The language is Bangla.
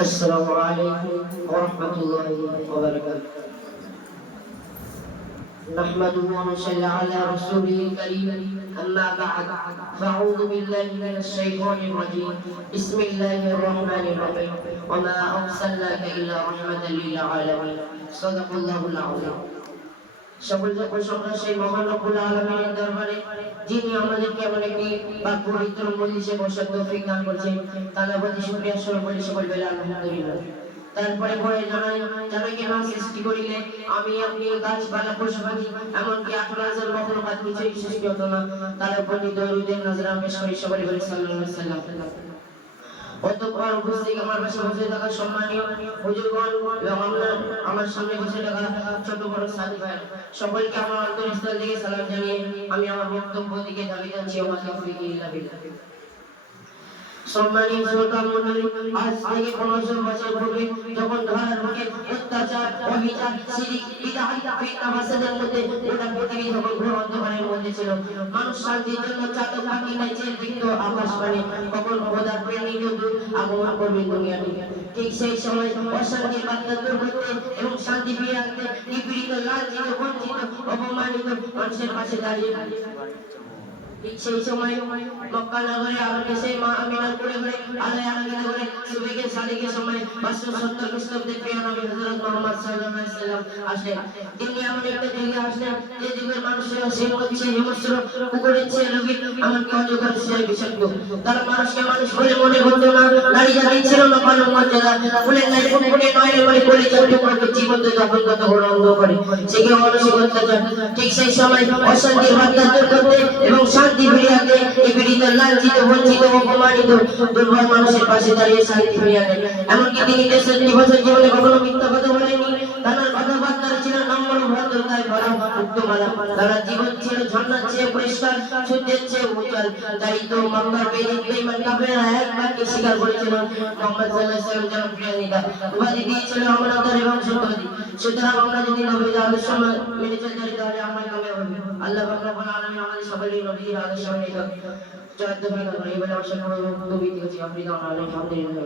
السلام عليكم ورحمة الله وبركاته. نحمده ونصلي على رسوله الكريم. أما بعد فأعوذ بالله من الشيطان الرجيم. بسم الله الرحمن الرحيم. وما أرسلناك إلا رحمة للعالمين. صدق الله العظيم. সকল প্রশংসা সেই মহান রব্বুল আলামিনের দরবারে, যিনি আমাদেরকে এমন একটি পাক পবিত্র মজলিসে বসার তৌফিক দান করেছেন। তার প্রতি শুকরিয়া স্মরণ করে সকল বেলা আলহামদুলিল্লাহ। তারপরে পরে জানাকে না সৃষ্টি করিলে আমি আপনি গাছপালা পশু পাখি এমনকি 18,000 মখলুকাত কিছুই সৃষ্টি হতো না। তার প্রতি দরুদের নজরা পেশ করি সকলে বলে সাল্লাল্লাহু আলাইহি সাল্লাম। অতঃপর উপস্থিত আমার পাশে বসে থাকা সম্মানীয় হুজুরগণ এবং আমার সামনে বসে থাকা ছোট বড় সাথী ভাই সকলকে আমার অন্তরস্থল থেকে সালাম জানিয়ে আমি আমার বক্তব্য দিকে দাবি জানাচ্ছি। ওয়া তাওফীকি ইল্লা বিল্লাহ। সম্মানীয় শ্রোতা মণ্ডলী, আজ থেকে 1500 বছর পূর্বে যখন ধরার বুকে অত্যাচার, অবিচার, শিরক, বিদআত, ফিতনা ফাসাদের মধ্যে গোটা পৃথিবী যখন ঘোর অন্ধকারের মধ্যে ছিল, মানুষ শান্তির জন্য চাতক পাখি নাচে বিদ্ধ আকাশবাণী কখন খোদার প্রেমিক দূত আগমন করবে দুনিয়াতে। ঠিক সেই সময় অশান্তির বার্তা দূর করতে এবং শান্তি ফিরিয়ে আনতে নিপীড়িত, লাঞ্ছিত, বঞ্চিত, অপমানিত মানুষের পাশে দাঁড়িয়ে সেই সময় মক্কা নগরে আলোকে সেই মা আমিনার কোলে করে আল্লাহ আলোকিত করে সুবেগে সাদিকের সময় 570 খ্রিস্টাব্দে প্রিয় নবী হযরত মুহাম্মদ সাল্লাল্লাহু আলাইহি সাল্লাম আসলেন। তিনি এমন একটা যুগে আসলেন যে যুগের মানুষেরা সে হচ্ছে হিংস্র, কুকুরের রোগী, এমনকি অজগর সে বিষাক্ত। তারা মানুষকে মানুষ বলে মনে করতো না, নারী জাতি ছিল না মানব মর্যাদা, ফুলের ন্যায় ফুটফুটে নয়নের মনে করে চলতে করতে জীবন্ত যখন কত বড় অন্ধ করে সে কেউ মানসিক অত্যাচার। ঠিক সেই সময় অশান্তির বার্তা দূর করতে এবং শান্তি ফিরিয়ে আনতে নিপীড়িত, লাঞ্ছিত, বঞ্চিত, অপমানিত দুর্বল মানুষের পাশে দাঁড়িয়ে শান্তি ফিরিয়ে আনেন। এমনকি তিনি 63 বছর জীবনে কখনো মিথ্যা কথা বলেননি। তার কথাবার্তা ছিল নম্র, ভদ্রতায় ভরা, মুক্তমালা। তার জীবন ছিল ঝর্ণার চেয়ে পরিষ্কার, সূর্যের চেয়ে উজ্জ্বল। তাই তো মক্কার বেঈমান কাফেররা একবার কি স্বীকার করেছিল মুহাম্মদ সাল্লাল্লাহু আলাইহি ওয়াসাল্লাম যেন প্রিয় নেতা, উপাধি দিয়েছিল আমানতদার এবং সত্যবাদী। সুতরাং আমরা যদি নবীর আদর্শ মেনে চলি তাহলে আমরা কামিয়াব হব। আল্লাহ পাক রব্বুল আলামিন আমাদের সকলের নবীর আদর্শ মেনে চলার তৌফিক দান করুন। এই বলে আশা করি নবী থেকে আমরা আলহামদুলিল্লাহ।